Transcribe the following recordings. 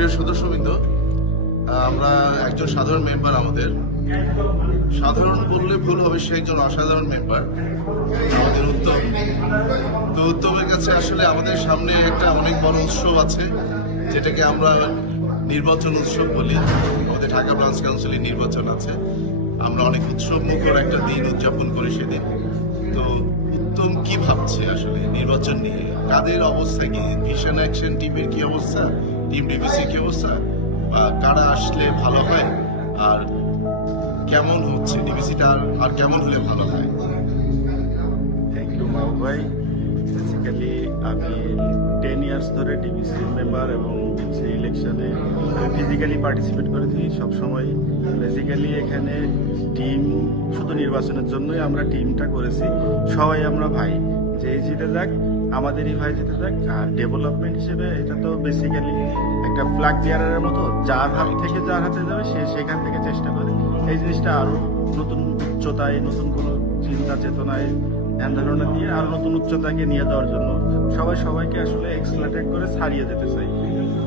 প্রিয় সদস্যবৃন্দ, আমরা একজন সাধারণ মেম্বার, আমাদের সাধারণ বললে ভুল হবে, সে একজন অসাধারণ মেম্বার আমাদের উত্তম। তো উত্তমের কাছে আসলে আমাদের সামনে একটা অনেক বড় উৎসব আছে, যেটাকে আমরা নির্বাচন উৎসব বলি। আমাদের ঢাকা ব্রাঞ্চ কাউন্সিলের নির্বাচন আছে, আমরা অনেক উৎসব মুখর একটা দিন উদযাপন করি সেদিন। তো উত্তম কি ভাবছে আসলে নির্বাচন নিয়ে, কাদের অবস্থা কি, ভিশন অ্যাকশন টিমের কি অবস্থা, টিম ডিবিসির কি অবস্থা, বা কারা আসলে ভালো হয়, আর কেমন হচ্ছে ডিবিসিটা, আর কেমন হলে ভালো হয়? থ্যাংক ইউ মাহবুব ভাই। বেসিক্যালি আমি 10 ইয়ার্স ধরে ডিবিসি মেম্বার এবং ডিবিসি ইলেকশনে ফিজিক্যালি পার্টিসিপেট করেছি সবসময়। বেসিক্যালি এখানে টিম শুধু নির্বাচনের জন্যই আমরা টিমটা করেছি। সবাই আমরা ভাই, যে জিতে যাক আমাদেরই ভাই জিতে যাক। আর ডেভেলপমেন্ট হিসেবে এটা তো বেসিক্যালি একটা ফ্ল্যাগ বিয়ারের মতো, যার হাত থেকে যার হাতে যাবে সে সেখান থেকে চেষ্টা করে এই জিনিসটা আরো নতুন উচ্চতায়, নতুন কোনো চিন্তা চেতনায় ধ্যান ধারণা দিয়ে আরো নতুন উচ্চতাকে নিয়ে যাওয়ার জন্য সবাইকে আসলে এক্সপ্লয়েট করে ছাড়িয়ে যেতে চাই।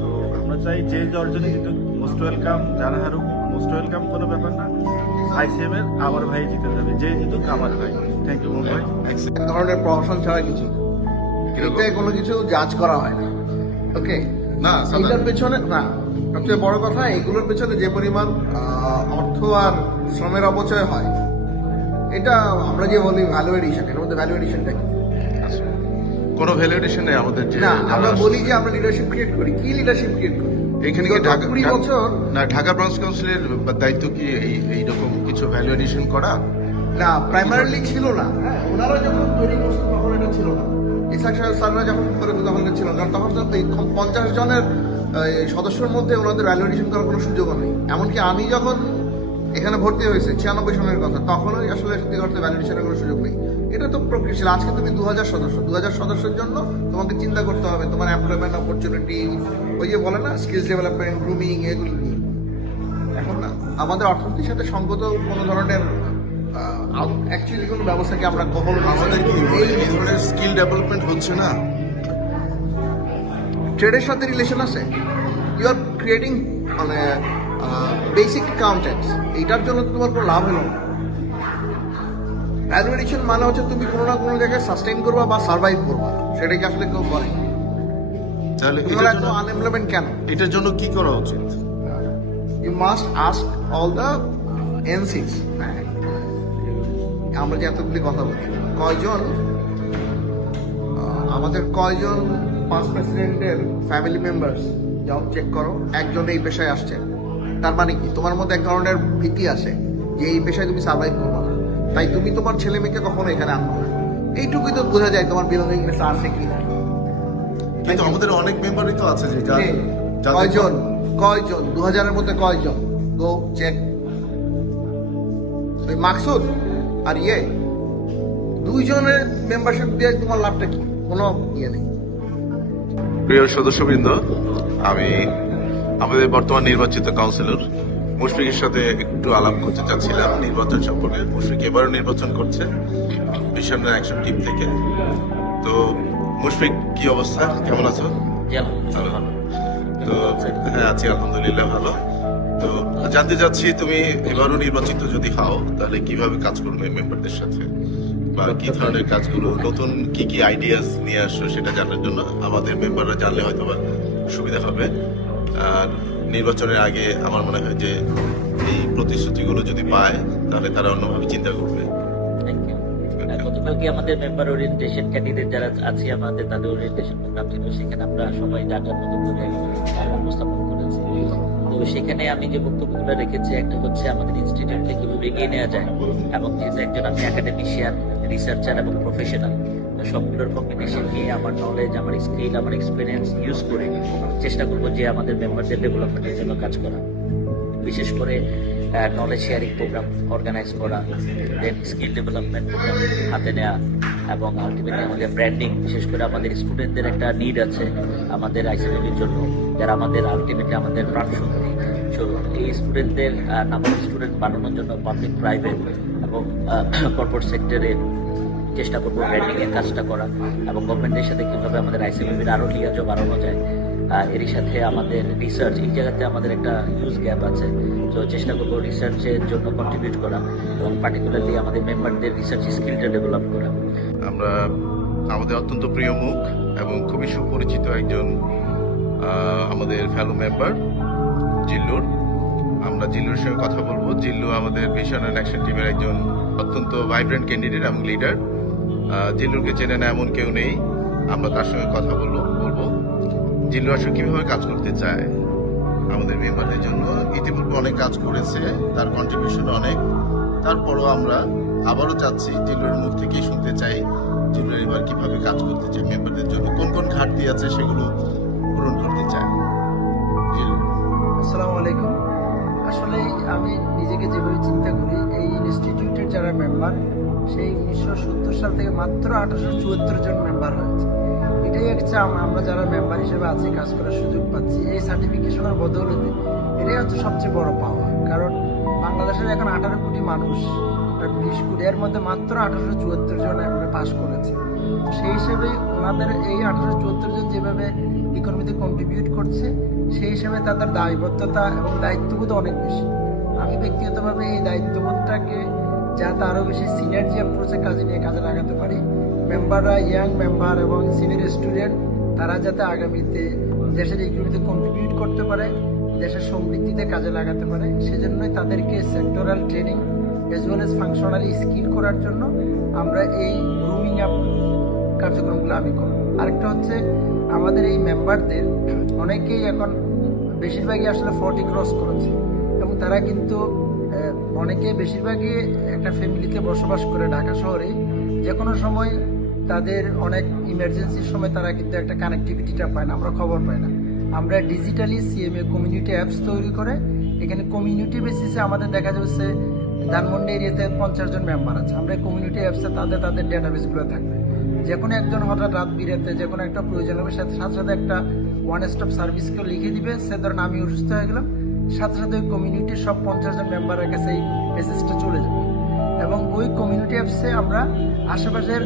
তো আমরা চাই যে দশজনই কিন্তু মোস্ট ওয়েলকাম, যারা হারুক মোস্ট ওয়েলকাম, কোনো ব্যাপার না। আইসিএম এর আমার ভাই জিতে যাবে, যে জিতুক আমার ভাই। থ্যাংক ইউ ভাই। এক ধরনের প্রহসন ছাড়া কিছু এতে কোনো কিছু জাজ করা হয় না। ওকে, না, এটার পেছনে না, সবচেয়ে বড় কথা এগুলোর পেছনে যে পরিমাণ অর্থ আর শ্রমের অপচয় হয়, এটা আমরা যে বলি ভ্যালু এডিশন, এর মধ্যে ভ্যালু এডিশনটা কি? কোনো ভ্যালিডেশন নেই আমাদের। যে না, আমরা বলি যে আমরা লিডারশিপ ক্রিয়েট করি, কি লিডারশিপ ক্রিয়েট করি? এখানে কি ঢাকা 20 বছর না, ঢাকা ব্রাঞ্চ কাউন্সিলের দায়িত্ব কি এইরকম কিছু ভ্যালুয়েশন করা? না, প্রাইমারিলি ছিল না। হ্যাঁ, ওনারা যখন তৈরি করছেন তখন এটা ছিল না। ইসাক সাহেব স্যাররা যখন করে তখন এটা ছিল না। তখন তো 50 জনের সদস্যের মধ্যে ওনাদের ভ্যালুয়েশন করার কোনো সুযোগও নেই। এমনকি আমি যখন এখানে ভর্তি হয়েছে 96 সনের কথা, তখনই আসলে সত্যি করতে ভ্যালিডেশনের কোনো সুযোগ নেই। এটা তো প্রক্রিয়া ছিল। আজকে তুমি 2000 সদস্য, 2000 সদস্যের জন্য তোমাকে চিন্তা করতে হবে তোমার এমপ্লয়মেন্ট অপরচুনিটি, ওই যে বলে না স্কিলস ডেভেলপমেন্ট, গ্রুমিং, এগুলো নিয়ে। এখন না, আমাদের অর্থনীতির সাথে সঙ্গত কোনো ধরনের অ্যাকচুয়ালি কোনো ব্যবস্থাকে আমরা কখনো আমাদের কি এই ধরনের স্কিল ডেভেলপমেন্ট হচ্ছে না? ট্রেডের সাথে রিলেশন আছে। ইউ আর ক্রিয়েটিং মানে বেসিক অ্যাকাউন্টেন্টস, এইটার জন্য তো তোমার কোনো লাভ হলো না। ভ্যালু এডিশন মানে হচ্ছে তুমি কোনো না কোনো জায়গায় সাস্টেইন করবা বা সার্ভাইভ করবা, সেটা কি আসলে কেউ করে? তাহলে তোমার এত আনএমপ্লয়মেন্ট কেন? এটার জন্য কি করা উচিত? You must ask all the এনসিস। আমরা যে এতগুলি কথা বলি, কয়জন আমাদের কয়জন পাঁচ প্রেসিডেন্টের ফ্যামিলি মেম্বার্স জব চেক করো, একজন এই পেশায় আসছে। তার মানে কি তোমার মধ্যে এক ধরনের ভীতি আছে যে এই পেশায় তুমি সার্ভাইভ করবো না, তাই তুমি তোমার ছেলে মেয়েকে কখনো এখানে আনবো না। এইটুকুই তো বোঝা যায় তোমার বিলঙ্গিংনেস আছে কি না। কিন্তু আমাদের অনেক মেম্বারই তো আছে যে কয়জন 2000-এর মধ্যে কয়জন গো চেক। মাকসুদ আর দুইজনের মেম্বারশিপ দিয়ে তোমার লাভটা কি? কোনো ইয়ে নেই। প্রিয় সদস্যবৃন্দ, আমি আমাদের বর্তমান নির্বাচিত কাউন্সিলর মুশফিকের সাথে একটু আলাপ করতে চাচ্ছিলাম নির্বাচন সম্পর্কে। মুশফিক এবারও নির্বাচন করছে ভিশন অ্যাকশন টিম থেকে। তো মুশফিক, কি অবস্থা, কেমন আছো? তো হ্যাঁ, আছি আলহামদুলিল্লাহ, ভালো। তো জানতে চাচ্ছি, তুমি এবারও নির্বাচিত যদি হও, তাহলে কিভাবে কাজ করবে মেম্বারদের সাথে, বা কি ধরনের কাজগুলো, নতুন কি কি আইডিয়াস নিয়ে আসছো, সেটা জানার জন্য আমাদের মেম্বাররা জানলে হয়তো বা সুবিধা হবে। আর নির্বাচনের আগে আমার মনে হয় যে এই প্রতিশ্রুতিগুলো যদি পায়, তাহলে তারা অন্যভাবে চিন্তা করবে। গতকালকে আমাদের মেম্বার ওরিয়েন্টেশন ক্যান্ডিডেট যারা আছে আমাদের, তাদের ওরিয়েন্টেশন প্রোগ্রাম ছিল। সেখানে আমরা সবাই যার যার মতো করে উপস্থাপন করেছি। তো সেখানে আমি যে বক্তব্যগুলো রেখেছি, একটা হচ্ছে আমাদের ইনস্টিটিউটকে কিভাবে এগিয়ে নেওয়া যায়, এবং যেহেতু একজন আমি একাডেমিশিয়ান, রিসার্চার এবং প্রফেশনাল, সবগুলোর কম্বিনেশন নিয়ে আমার নলেজ, আমার স্কিল, আমার এক্সপিরিয়েন্স ইউজ করে চেষ্টা করবো যে আমাদের মেম্বারদের ডেভেলপমেন্টের জন্য কাজ করা। বিশেষ করে নলেজ শেয়ারিং প্রোগ্রাম অর্গানাইজ করা, দেন স্কিল ডেভেলপমেন্ট প্রোগ্রাম হাতে নেওয়া, এবং আলটিমেটলি আমাদের ব্র্যান্ডিং। বিশেষ করে আমাদের স্টুডেন্টদের একটা নিড আছে আমাদের আইসিবির জন্য, যারা আমাদের আলটিমেটলি আমাদের প্রাণ শক্তি। সো এই স্টুডেন্টদের নাম্বার স্টুডেন্ট বানানোর জন্য পাবলিক, প্রাইভেট এবং কর্পোরেট সেক্টরে চেষ্টা করবো ব্র্যান্ডিং এর কাজটা করা, এবং গভর্নমেন্টের সাথে কিভাবে আমাদের আইসিবির আরো লিয়াজও বাড়ানো যায়। এরই সাথে আমাদের রিসার্চ, এই জায়গাতে আমাদের একটা হিউজ গ্যাপ আছে। তো চেষ্টা করবো রিসার্চের জন্য কন্ট্রিবিউট করা এবং পার্টিকুলারলি আমাদের মেম্বারদের রিসার্চ স্কিলটা ডেভেলপ করা। আমরা আমাদের অত্যন্ত প্রিয় মুখ এবং খুবই সুপরিচিত একজন আমাদের ফেলো মেম্বার জিল্লুর। আমরা জিল্লুর সঙ্গে কথা বলবো। জিল্লু আমাদের ভিশন অ্যান্ড অ্যাকশন টিমের একজন অত্যন্ত ভাইব্রেন্ট ক্যান্ডিডেট এবং লিডার। জিল্লুরকে চেনে না এমন কেউ নেই। আমরা তার সঙ্গে কথা বলবো। জিল্লু আসলে কিভাবে কাজ করতে চায় আমাদের মেম্বারদের জন্য। ইতিপূর্বে অনেক কাজ করেছে, তার কন্ট্রিবিউশন অনেক। তারপরও আমরা আবারও চাচ্ছি, জিল্লুর মুখ থেকেই শুনতে চাই জিল্লুর এবার কিভাবে কাজ করতে চায় মেম্বারদের জন্য, কোন কোন ঘাটতি আছে সেগুলো পূরণ করতে চায়। জিল্লু। আসসালামু আলাইকুম। আসলে আমি নিজেকে যেভাবে চিন্তা করি, এই ইনস্টিটিউটের যারা মেম্বার, সেই 1970 সাল থেকে মাত্র 1874 জন মেম্বার হয়েছে। এটাই হচ্ছে আমরা যারা মেম্বার হিসেবে আছি, কাজ করার সুযোগ পাচ্ছি এই সার্টিফিকেশনের বদৌলতে। এটাই হচ্ছে সবচেয়ে বড় পাওয়া। কারণ বাংলাদেশের এখন 18 কোটি মানুষ, আর 20 কোটি, এর মধ্যে মাত্র 1874 জন আমরা পাস করেছে। তো সেই হিসেবে ওনাদের এই 1874 জন যেভাবে ইকোনমিতে কন্ট্রিবিউট করছে, সেই হিসেবে তাদের দায়বদ্ধতা এবং দায়িত্ববোধ অনেক বেশি। আমি ব্যক্তিগতভাবে এই দায়িত্ববোধটাকে যাতে আরও বেশি সিনার্জি অ্যাপ্রোচে কাজে লাগাতে পারি। মেম্বাররা, ইয়াং মেম্বার এবং সিনিয়র স্টুডেন্ট, তারা যাতে আগামীতে দেশের ইকোনমিতে কন্ট্রিবিউট করতে পারে, দেশের সমৃদ্ধিতে কাজে লাগাতে পারে, সেজন্যই তাদেরকে sectoral training as well as functionally skill করার জন্য আমরা এই গ্রুমিং আপ কার্যক্রমগুলো আমি করব। আরেকটা হচ্ছে আমাদের এই মেম্বারদের অনেকেই এখন বেশিরভাগই আসলে 40 ক্রস করেছে এবং তারা কিন্তু অনেকে বেশিরভাগই একটা ফ্যামিলিতে বসবাস করে ঢাকা শহরে। যে কোনো সময় তাদের অনেক ইমার্জেন্সির সময় তারা কিন্তু একটা কানেক্টিভিটিটা পায় না, আমরা খবর পাই না। আমরা ডিজিটালি সিএমএ কমিউনিটি অ্যাপস তৈরি করে এখানে কমিউনিটি বেসিসে আমাদের দেখা যাচ্ছে ধানমন্ডি এরিয়াতে 50 জন মেম্বার আছে। আমরা কমিউনিটি অ্যাপসে তাদের ডেটাবেসগুলো থাকবে। যে কোনো একজন হঠাৎ রাত বিরাতে যে কোনো একটা প্রয়োজন হবে, সাথে সাথে একটা ওয়ান স্টপ সার্ভিসকে লিখে দিবে। সে ধরেন আমি অসুস্থ হয়ে গেলাম, সাথে সাথে ওই কমিউনিটির সব 50 জন মেম্বারের কাছে এই মেসেজটা চলে যাবে। এবং ওই কমিউনিটি অ্যাপসে আমরা আশেপাশের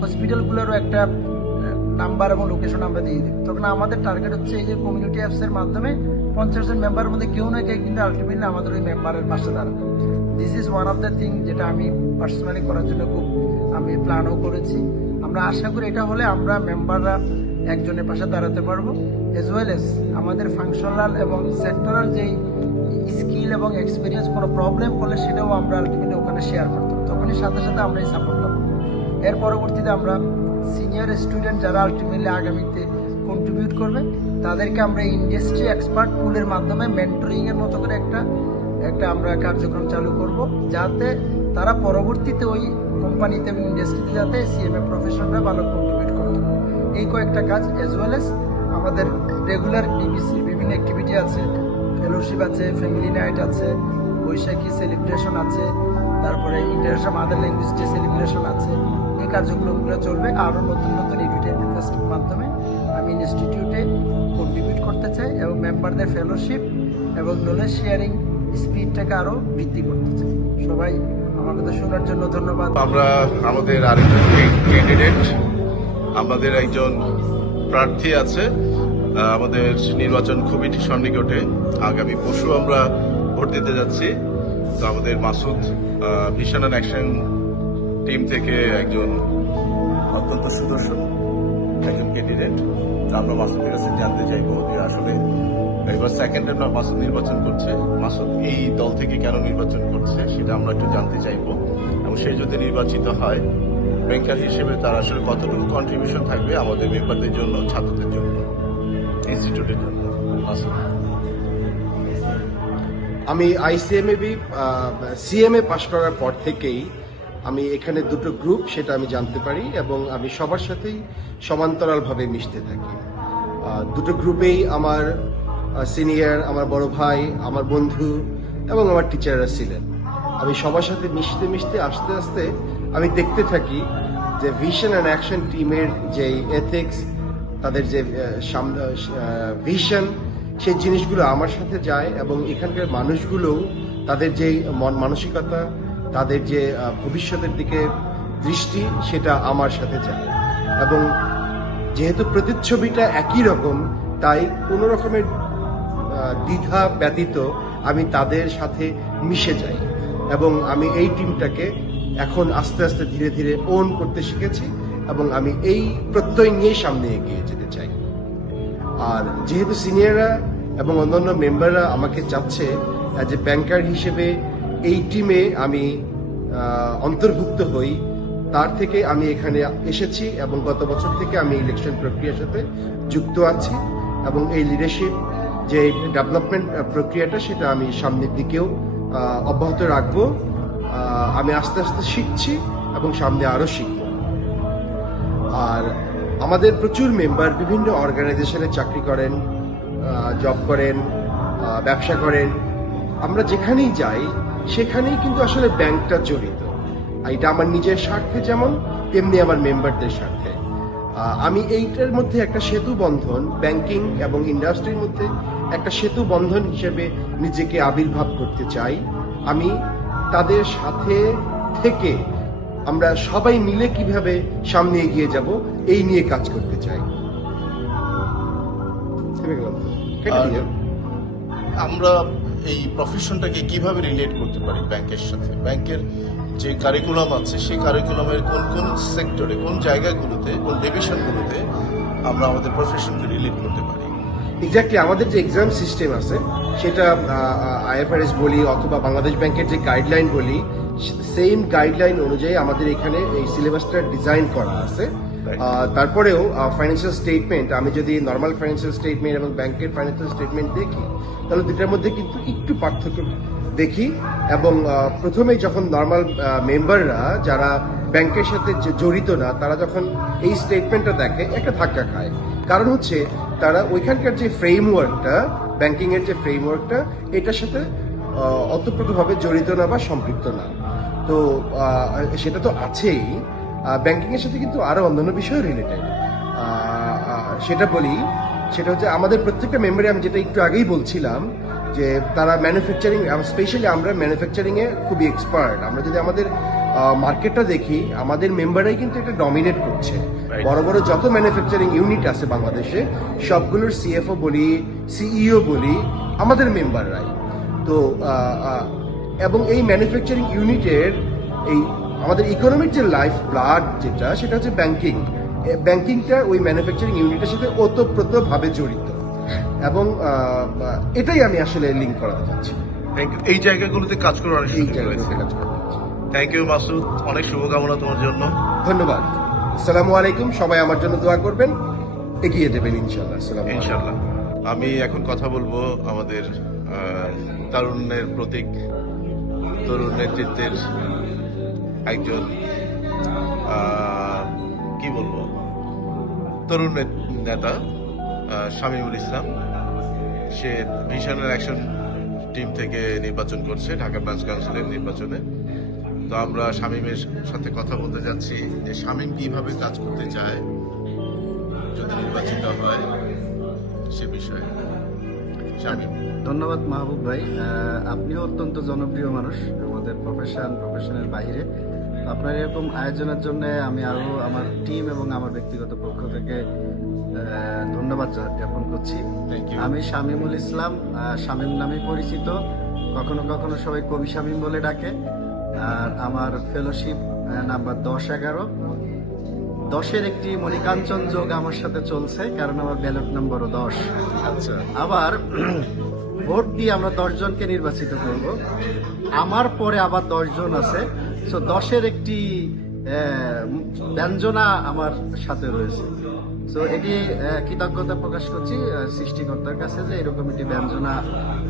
হসপিটালগুলোরও একটা নাম্বার এবং লোকেশন আমরা দিয়ে দিই। তখন আমাদের টার্গেট হচ্ছে এই যে কমিউনিটি অ্যাপসের মাধ্যমে 50 জন মেম্বারের মধ্যে কেউ না কেউ কিন্তু আলটিমেটলি আমাদের ওই মেম্বারের পাশে দাঁড়াবে। This is one of the thing যেটা আমি পার্সোনালি করার জন্য খুব আমি প্ল্যানও করেছি। আমরা আশা করি এটা হলে আমরা মেম্বাররা একজনের পাশে দাঁড়াতে পারবো, এজ ওয়েল এজ আমাদের ফাংশনাল এবং সেক্টরাল যেই স্কিল এবং এক্সপিরিয়েন্স কোনো প্রবলেম করলে সেটাও আমরা আলটিমেটলি ওখানে শেয়ার করতাম। তখনই সাথে সাথে আমরা এই সাপোর্টটা পাবো। এর পরবর্তীতে আমরা সিনিয়র স্টুডেন্ট যারা আলটিমেটলি আগামীতে কন্ট্রিবিউট করবে, তাদেরকে আমরা ইন্ডাস্ট্রি এক্সপার্ট পুলের মাধ্যমে মেন্টরিংয়ের মতো করে একটা আমরা কার্যক্রম চালু করব, যাতে তারা পরবর্তীতে ওই কোম্পানিতে এবং ইন্ডাস্ট্রিতে যাতে সিএমএ প্রফেশনরা ভালো কন্ট্রিবিউট করতে পারে। এই কয়েকটা কাজ এজ ওয়েল এজ আমাদের রেগুলার ডিবিসির বিভিন্ন অ্যাক্টিভিটি আছে, ফেলোশিপ আছে, ফ্যামিলি নাইট আছে, বৈশাখী সেলিব্রেশন আছে, তারপরে international mother language day celebration আছে। এই কার্যক্রমগুলো চলবে। আরও নতুন নতুন এডুটেইনমেন্ট ফেস্টের মাধ্যমে আমি ইনস্টিটিউটে কন্ট্রিবিউট করতে চাই এবং মেম্বারদের ফেলোশিপ এবং নলেজ শেয়ারিং স্পিডটাকে আরও বৃদ্ধি করতে চাই। সবাই আমার কথা শোনার জন্য ধন্যবাদ। আমরা আমাদের আরেকজন ক্যান্ডিডেট, আমাদের একজন প্রার্থী আছে। আমাদের নির্বাচন খুবই সন্নিকটে, আগামী পরশু আমরা ভোট দিতে যাচ্ছি। তো আমাদের Masud vision and action team থেকে একজন অত্যন্ত সুদর্শন একজন ক্যান্ডিডেট। আমরা মাসুদের কাছে জানতে চাইবো যে আসলে এবার সেকেন্ড টাইম মাসুদ নির্বাচন করছে, মাসুদ এই দল থেকে কেন নির্বাচন করছে সেটা আমরা একটু জানতে চাইবো। এবং সে যদি নির্বাচিত হয়, ব্যাংকার হিসেবে তার আসলে কতটুকু কন্ট্রিবিউশন থাকবে আমাদের মেম্বারদের জন্য, ছাত্রদের জন্য, ইনস্টিটিউটের জন্য। মাসুদ। আমি সিএমএ পাশ করার পর থেকেই আমি এখানে দুটো গ্রুপ সেটা আমি জানতে পারি এবং আমি সবার সাথেই সমান্তরালভাবে মিশতে থাকি। দুটো গ্রুপেই আমার সিনিয়র, আমার বড় ভাই, আমার বন্ধু এবং আমার টিচাররা ছিলেন। আমি সবার সাথে মিশতে মিশতে আস্তে আস্তে আমি দেখতে থাকি যে ভিশন অ্যান্ড অ্যাকশন টিমের যে এথিক্স, তাদের যে ভিশন, সেই জিনিসগুলো আমার সাথে যায় এবং এখানকার মানুষগুলো তাদের যে মানসিকতা, তাদের যে ভবিষ্যতের দিকে দৃষ্টি, সেটা আমার সাথে যায়। এবং যেহেতু প্রতিচ্ছবিটা একই রকম, তাই কোনো রকমের দ্বিধা ব্যতীত আমি তাদের সাথে মিশে যাই এবং আমি এই টিমটাকে এখন আস্তে আস্তে ধীরে ধীরে ওন করতে শিখেছি এবং আমি এই প্রত্যয় নিয়ে সামনে এগিয়ে যেতে চাই। আর যেহেতু সিনিয়ররা এবং অন্যান্য মেম্বাররা আমাকে চাচ্ছে অ্যাজ এ ব্যাংকার হিসেবে এই টিমে আমি অন্তর্ভুক্ত হই, তার থেকে আমি এখানে এসেছি এবং গত বছর থেকে আমি ইলেকশন প্রক্রিয়ার সাথে যুক্ত আছি এবং এই লিডারশিপ যে ডেভেলপমেন্ট প্রক্রিয়াটা সেটা আমি সামনের দিকেও অব্যাহত রাখবো। আমি আস্তে আস্তে শিখছি এবং সামনে আরো শিখব। আর আমাদের প্রচুর মেম্বার বিভিন্ন অর্গানাইজেশনে চাকরি করেন, জব করেন, ব্যবসা করেন। আমরা যেখানেই যাই সেখানেই কিন্তু আসলে ব্যাংকটা জড়িত। এটা আমার নিজের স্বার্থে যেমন, তেমনি আমার মেম্বারদের স্বার্থে। আমি এইটার মধ্যে একটা সেতু বন্ধন, ব্যাংকিং এবং ইন্ডাস্ট্রির মধ্যে একটা সেতু বন্ধন হিসেবে নিজেকে আবির্ভাব করতে চাই। আমি তাদের সাথে থেকে আমরা সবাই মিলে কিভাবে সামনে এগিয়ে যাব এই নিয়ে কাজ করতে চাই। আমরা এই প্রফেশনটাকে কিভাবে রিলেট করতে পারি ব্যাংকের সাথে? ব্যাংকের যে কারিকুলাম আছে সেই কারিকুলামের কোন কোন সেক্টরে, কোন জায়গাগুলোতে, কোন ডিভিশনগুলোতে আমরা আমাদের প্রফেশনকে রিলেট করতে পারি? এক্স্যাক্টলি আমাদের যে এক্সাম সিস্টেম আছে সেটা আইএফআরএস বলি অথবা বাংলাদেশ ব্যাংকের যে গাইডলাইন বলি, সেম গাইডলাইন অনুযায়ী আমাদের এখানে এই সিলেবাসটা ডিজাইন করা আছে। তারপরেও ফাইন্যান্সিয়াল স্টেটমেন্ট, আমি যদি নর্মাল ফাইন্যান্সিয়াল স্টেটমেন্ট এবং ব্যাংকের ফাইন্যান্সিয়াল স্টেটমেন্ট দেখি তাহলে দুটার মধ্যে কিন্তু একটু পার্থক্য দেখি। এবং প্রথমে যখন নর্মাল মেম্বাররা যারা ব্যাংকের সাথে জড়িত না, তারা যখন এই স্টেটমেন্টটা দেখে একটা ধাক্কা খায়। কারণ হচ্ছে তারা ওইখানকার যে ফ্রেমওয়ার্কটা, ব্যাংকিং এর যে ফ্রেমওয়ার্কটা, এটার সাথে অতপ্রতভাবে জড়িত না বা সম্পৃক্ত না। তো সেটা তো আছেই, ব্যাংকিং এর সাথে কিন্তু আরো অন্যান্য বিষয় রিলেটেড। সেটা বলি, সেটা হচ্ছে আমাদের প্রত্যেকটা মেম্বারে, আমি যেটা একটু আগেই বলছিলাম যে তারা ম্যানুফ্যাকচারিং, স্পেশালি আমরা ম্যানুফ্যাকচারিং এ খুবই এক্সপার্ট। আমরা যদি আমাদের মার্কেটটা দেখি, আমাদের মেম্বাররাই কিন্তু এটা ডমিনেট করছে। বড় বড় যত ম্যানুফ্যাকচারিং ইউনিট আছে বাংলাদেশে, সবগুলোর সিএফও বলি, সিইও বলি, আমাদের মেম্বাররাই। তো এবং এই ম্যানুফ্যাকচারিং ইউনিটের এই আমাদের ইকোনমিক যে লাইফ ব্লাড যেটা, সেটা হচ্ছে ব্যাংকিং। ব্যাংকিংটা ওই ম্যানুফ্যাকচারিং ইউনিটের সাথে ওতপ্রোতভাবে জড়িত এবং এটাই আমি আসলে লিঙ্ক করাতে চাচ্ছি। এই জায়গাগুলোতে কাজ করার অনেক এই সুযোগ জায়গাগুলোতে রয়েছে। কাজ করতে চাচ্ছি। থ্যাংক ইউ মাসুদ, অনেক শুভকামনা তোমার জন্য। ধন্যবাদ। আসসালামু আলাইকুম। সবাই আমার জন্য দোয়া করবেন, এগিয়ে দেবেন ইনশাআল্লাহ। আসসালামু আলাইকুম। ইনশাল্লাহ। আমি এখন কথা বলবো আমাদের তারুণ্যের প্রতীক, তরুণ নেতৃত্বের একজন কি বলবো, তরুণ নেতা শামীমুল ইসলাম। সে ভিশনাল অ্যাকশন টিম থেকে নির্বাচন করছে ঢাকা ব্রাঞ্চ কাউন্সিলের নির্বাচনে। তো আমরা শামীমের সাথে কথা বলতে যাচ্ছি যে শামীম কিভাবে কাজ করতে চায় যদি নির্বাচিত হয় সে বিষয়ে। শামীম। ধন্যবাদ মাহবুব ভাই। আপনিও অত্যন্ত জনপ্রিয় মানুষ আমাদের প্রফেশনের বাইরে। আপনার এরকম আয়োজনের জন্য আমি আরো আমার টিম এবং আমার ব্যক্তিগত পক্ষ থেকে ধন্যবাদ জ্ঞাপন করছি। আমি শামীমুল ইসলাম, শামীম নামে পরিচিত। কখনো কখনো সবাই কবি শামীম বলে ডাকে। আর আমার ফেলোশিপ নাম্বার 10-11। 10-এর একটি মণিকাঞ্চন যোগ আমার সাথে চলছে, কারণ আমার ব্যালট নম্বরও 10। আচ্ছা, আবার ভোট দিয়ে আমরা 10 জনকে নির্বাচিত করব। আমার পরে আবার 10 জন আছে। সো 10-এর একটি ব্যঞ্জনা আমার সাথে রয়েছে। সো এটি কৃতজ্ঞতা প্রকাশ করছি সৃষ্টিকর্তার কাছে যে এরকম একটি ব্যঞ্জনা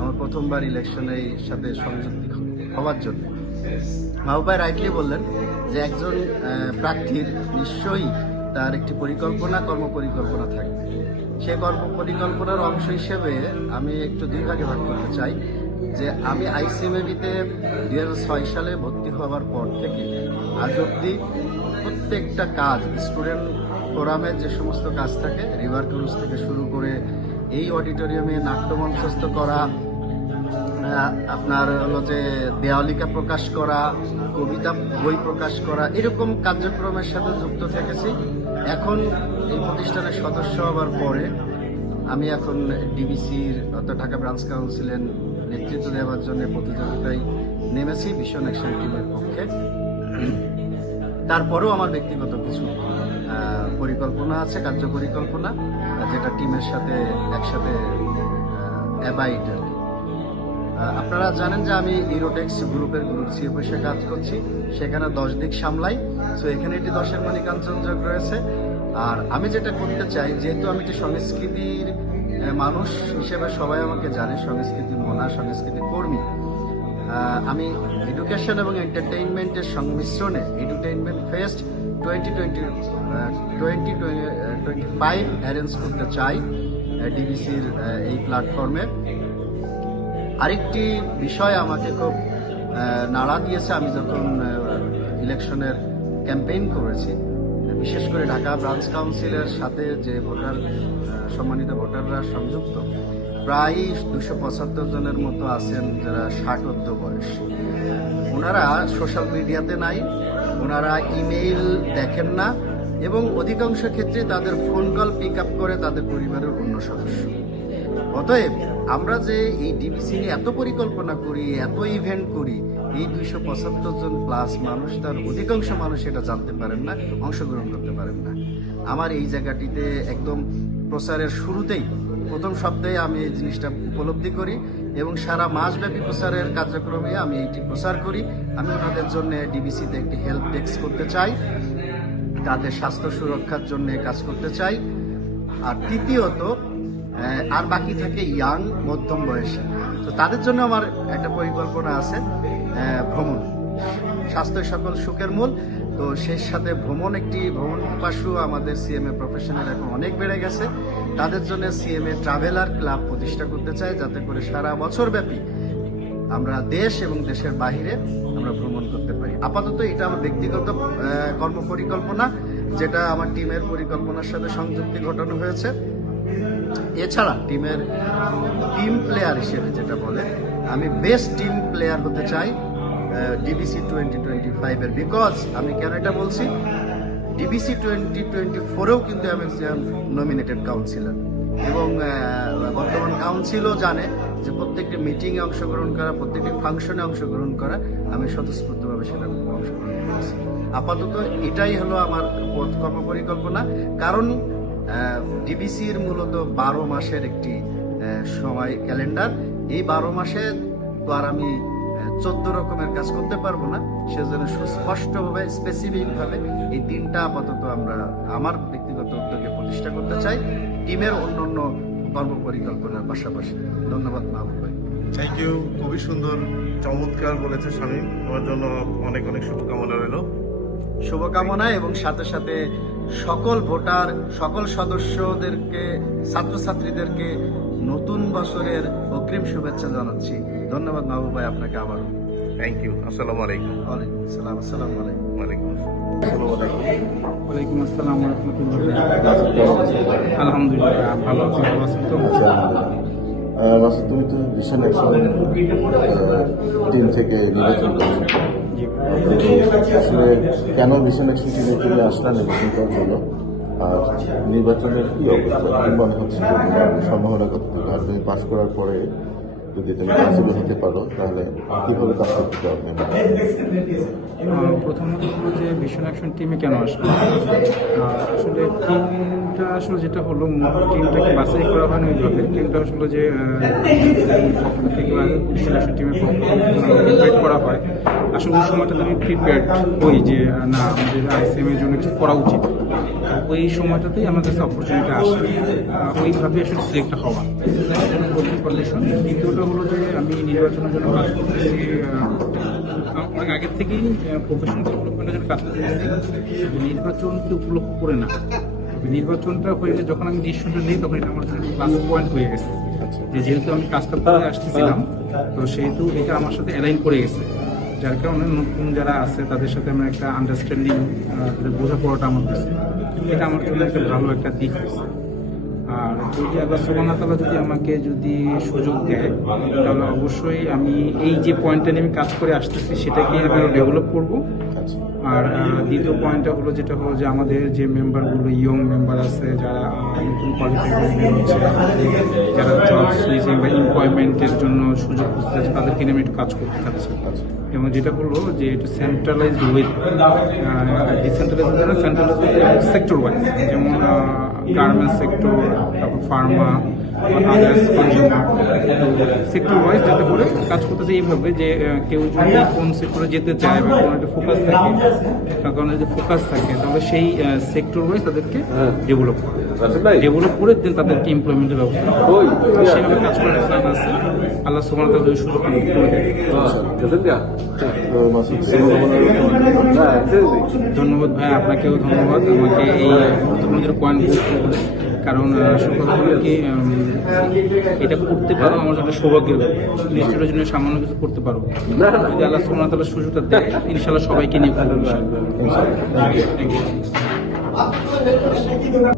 আমার প্রথমবার ইলেকশনের সাথে সংযুক্ত হওয়ার জন্য। মাহবুব ভাই রাইটলি বললেন যে একজন প্রার্থীর নিশ্চয়ই তার একটি কর্মপরিকল্পনা থাকবে। সেই কর্মপরিকল্পনার অংশ হিসেবে আমি একটু দুই ভাগে ভাগ করতে চাই যে আমি আইসিএমএবিতে 2006 সালে ভর্তি হওয়ার পর থেকে আজ অব্দি প্রত্যেকটা কাজ, স্টুডেন্ট ফোরামের যে সমস্ত কাজ থাকে, রিভার ক্রুজ থেকে শুরু করে এই অডিটোরিয়ামে নাট্যমঞ্চস্থ করা, আপনার হলো যে দেওয়ালিকা প্রকাশ করা, কবিতা বই প্রকাশ করা, এরকম কার্যক্রমের সাথে যুক্ত থেকেছি। এখন এই প্রতিষ্ঠানের সদস্য হওয়ার পরে আমি এখন ডিবিসির অর্থাৎ ঢাকা ব্রাঞ্চ কাউন্সিলের নেতৃত্ব দেওয়ার জন্য প্রতিযোগিতায় নেমেছি ভিশন অ্যাকশন টিমের পক্ষে। তারপরেও আমার ব্যক্তিগত কিছু পরিকল্পনা আছে, কার্যপরিকল্পনা, যেটা টিমের সাথে একসাথে অ্যাবাইড আর কি। আপনারা জানেন যে আমি ইউরোটেক্স গ্রুপের গ্রুপ সিএফ এসে কাজ করছি, সেখানে 10 দিক সামলাই। সো এখানে একটি 10-এর মণি কাঞ্চনযোগ রয়েছে। আর আমি যেটা করতে চাই, যেহেতু আমি একটি সংস্কৃতির মানুষ হিসেবে সবাই আমাকে জানে, সংস্কৃতির মনা, সংস্কৃতির কর্মী, আমি এডুকেশন এবং এন্টারটেইনমেন্টের সংমিশ্রণে এডুটেইনমেন্ট ফেস্ট 2025 অ্যারেঞ্জ করতে চাই ডিবিসির এই প্ল্যাটফর্মে। আরেকটি বিষয় আমাকে খুব নাড়া দিয়েছে, আমি যখন ইলেকশনের ক্যাম্পেইন করেছি, বিশেষ করে ঢাকা ব্রাঞ্চ কাউন্সিলের সাথে যে সম্মানিত ভোটাররা সংযুক্ত, প্রায় 275 জনের মতো আছেন যারা 60 বয়স। ওনারা সোশ্যাল মিডিয়াতে নাই, ওনারা ইমেইল দেখেন না, এবং অধিকাংশ ক্ষেত্রে তাদের ফোন কল পিক আপ করে তাদের পরিবারের অন্য সদস্য। অতএব আমরা যে এই ডিবিসি নিয়ে এত পরিকল্পনা করি, এত ইভেন্ট করি, এই 275 জন প্লাস মানুষ, তার অধিকাংশ মানুষ এটা জানতে পারেন না, অংশগ্রহণ করতে পারেন না। আমার এই জায়গাটিতে একদম প্রচারের শুরুতেই প্রথম সপ্তাহে আমি এই জিনিসটা উপলব্ধি করি এবং সারা মাসব্যাপী প্রচারের কার্যক্রমে আমি এইটি প্রচার করি। আমি ওনাদের জন্য ডিবিসিতে একটি হেল্প ডেস্ক করতে চাই, তাদের স্বাস্থ্য সুরক্ষার জন্য কাজ করতে চাই। আর তৃতীয়ত, আর বাকি থাকে ইয়াং, মধ্যম বয়সী, তো তাদের জন্য আমার একটা পরিকল্পনা আছে, ভ্রমণ। স্বাস্থ্য সকল সুখের মূল, তো সেই সাথে ভ্রমণ পিপাসু আমাদের সিএমএ প্রফেশনাল এখন অনেক বেড়ে গেছে। তাদের জন্য সিএমএ ট্রাভেলার ক্লাব প্রতিষ্ঠা করতে চাই, যাতে করে সারা বছর ব্যাপী আমরা দেশ এবং দেশের বাইরে আমরা ভ্রমণ করতে পারি। আপাতত এটা আমার ব্যক্তিগত কর্মপরিকল্পনা, যেটা আমার টিমের পরিকল্পনার সাথে সংযুক্তি ঘটানো হয়েছে। এছাড়া টিম প্লেয়ার হিসেবে যেটা বলে, আমি বেস্ট টিম প্লেয়ার হতে চাই ডিবিসি 2025 এর। বিকজ আমি কেন এটা বলছি, ডিবিসি 2024-এও কিন্তু আমি নমিনেটেড কাউন্সিলর, এবং বর্তমান কাউন্সিলও জানে যে প্রত্যেকটি মিটিংয়ে অংশগ্রহণ করা, প্রত্যেকটি ফাংশনে অংশগ্রহণ করা, আমি স্বতঃস্ফূর্তভাবে সেটা অংশগ্রহণ করেছি। আপাতত এটাই হলো আমার কর্মপরিকল্পনা। কারণ ডিবিসির মূলত 12 মাসের একটি সময় ক্যালেন্ডার। এই 12 মাসে তো আর আমি 14 রকমের কাজ করতে পারবো না, সেজন্য সুস্পষ্টভাবে স্পেসিফিকভাবে এই দিনটা আপাতত আমরা আমার ব্যক্তিগত উদ্যোগে প্রতিষ্ঠা করতে চাই, টিমের অন্যান্য কর্মপরিকল্পনার পাশাপাশি। ধন্যবাদ মাহবুব ভাই। থ্যাংক ইউ, খুবই সুন্দর, চমৎকার বলেছে শামীম। তোমার জন্য অনেক অনেক শুভকামনা রইল। শুভকামনা, এবং সাথে সাথে সকল ভোটার, সকল সদস্যদেরকে, ছাত্রছাত্রীদেরকে নতুন বছরের অগ্রিম শুভেচ্ছা জানাচ্ছি। ধন্যবাদ মাহবুব ভাই, আপনাকে আবারও থ্যাংক ইউ। আসসালামু আলাইকুম। ওয়ালাইকুম আসসালাম। আসসালামু আলাইকুম। ওয়ালাইকুম আসসালাম। ওয়ালাইকুম আসসালাম রহমতুল্লাহ। আলহামদুলিল্লাহ ভালো আছি। ভালো আছেন তো? রাসেল, তুমি তো ভিশন অ্যাকশন টিম থেকে নির্বাচন করছো, আসলে কেন ভিশন অ্যাকশন টিমে তুমি আসলে নির্বাচন করার জন্য, আর নির্বাচনের কি অবস্থা, কি মনে হচ্ছে, সম্ভাবনা কতটুকু, আর তুমি পাশ করার পরে যদি তুমি কাউন্সিলর হতে পারো তাহলে কীভাবে কাজ করতে পারবে? প্রথমত হলো যে ভিশন অ্যাকশন টিমে কেন আসলো, আসলে টিমটা আসলে যেটা হলো, টিমটাকে বাছাই করা হয় না ওইভাবে। টিমটা আসলে যে ভিশন অ্যাকশন টিমের পক্ষ থেকে ইনভাইট করা হয়, আসলে ওই সময়টাতে আমি প্রিপেয়ার্ড হই যে না, আমাদের আইসিএম এর জন্য কিছু করা উচিত। ওই সময়টাতেই আমার কাছে অপরচুনিটি আসে, ওইভাবে আসলে সিলেক্ট হওয়া প্রথম কন্ডিশন। দ্বিতীয়টা হলো যে আমি নির্বাচনের জন্য কাজ করতেছি অনেক আগের থেকেই, প্রফেশনাল ডেভেলপমেন্টের জন্য কাজ করতেছি। নির্বাচনকে উপলক্ষ করে না, নির্বাচনটা হয়ে গেছে যখন আমি ডিসিশনটা নিই, তখন এটা আমার জন্য প্লাস পয়েন্ট হয়ে গেছে, যে যেহেতু আমি কাজটা করে আসতেছিলাম, তো সেহেতু এটা আমার সাথে অ্যালাইন করে গেছে, যার কারণে নতুন যারা আছে তাদের সাথে আমার একটা আন্ডারস্ট্যান্ডিং, তাদের বোঝাপড়াটা আমার কাছে, এটা আমার জন্য একটা ভালো একটা দিক হয়েছে। আর যদি আল্লাহ সুবহানাহু ওয়া তাআলা যদি আমাকে যদি সুযোগ দেয় তাহলে অবশ্যই আমি এই যে পয়েন্টটা নিয়ে আমি কাজ করে আসতেছি সেটাকে আমি আরো ডেভেলপ করব। আচ্ছা আর দ্বিতীয় পয়েন্টটা হলো যেটা হলো যে আমাদের যে মেম্বারগুলো ইয়ং মেম্বার আছে যারা নতুন কোয়ালিফাই করে বের হচ্ছে, যারা জব সুইচিং বা এমপ্লয়মেন্টের জন্য সুযোগ খুঁজতেছে তাদেরকে নিয়ে আমি একটু কাজ করতে চাচ্ছি। এবং যেটা হলো যে একটু centralised with decentralise centralise sector wise, যেমন গার্মেন্টস সেক্টর, তারপর pharma, others consumer, sector wise যাতে করে কাজ করতেছে এইভাবে যে কেউ যদি কোন সেক্টরে যেতে চায় বা কোনো একটা ফোকাস থাকে, তার কারণে যদি ফোকাস থাকে তাহলে সেই সেক্টর ওয়াইজ তাদেরকে ডেভেলপ করে দেন তাদেরকে এমপ্লয়মেন্টের ব্যবস্থা সেভাবে কাজ করার প্ল্যান আছে। আল্লাহ সুবহানাহু ওয়া তাআলা যদি সুযোগ আমাকে করে দেয়। তো মাসুদ শুভকামনা। ধন্যবাদ ভাই, আপনাকেও ধন্যবাদ আমাকে এই গুরুত্বপূর্ণ পয়েন্ট বলে, কারণ আসল কথা হলো কি এটা করতে পারো আমার জন্য সৌভাগ্যের ব্যাপার। নিশ্চয়ের জন্য সামান্য কিছু করতে পারো, যদি আল্লাহ সুবহানাহু ওয়া তাআলা সুযোগটা দেয় ইনশাআল্লাহ সবাইকে নিয়ে করবো। ইনশাআল্লাহ। Thank you.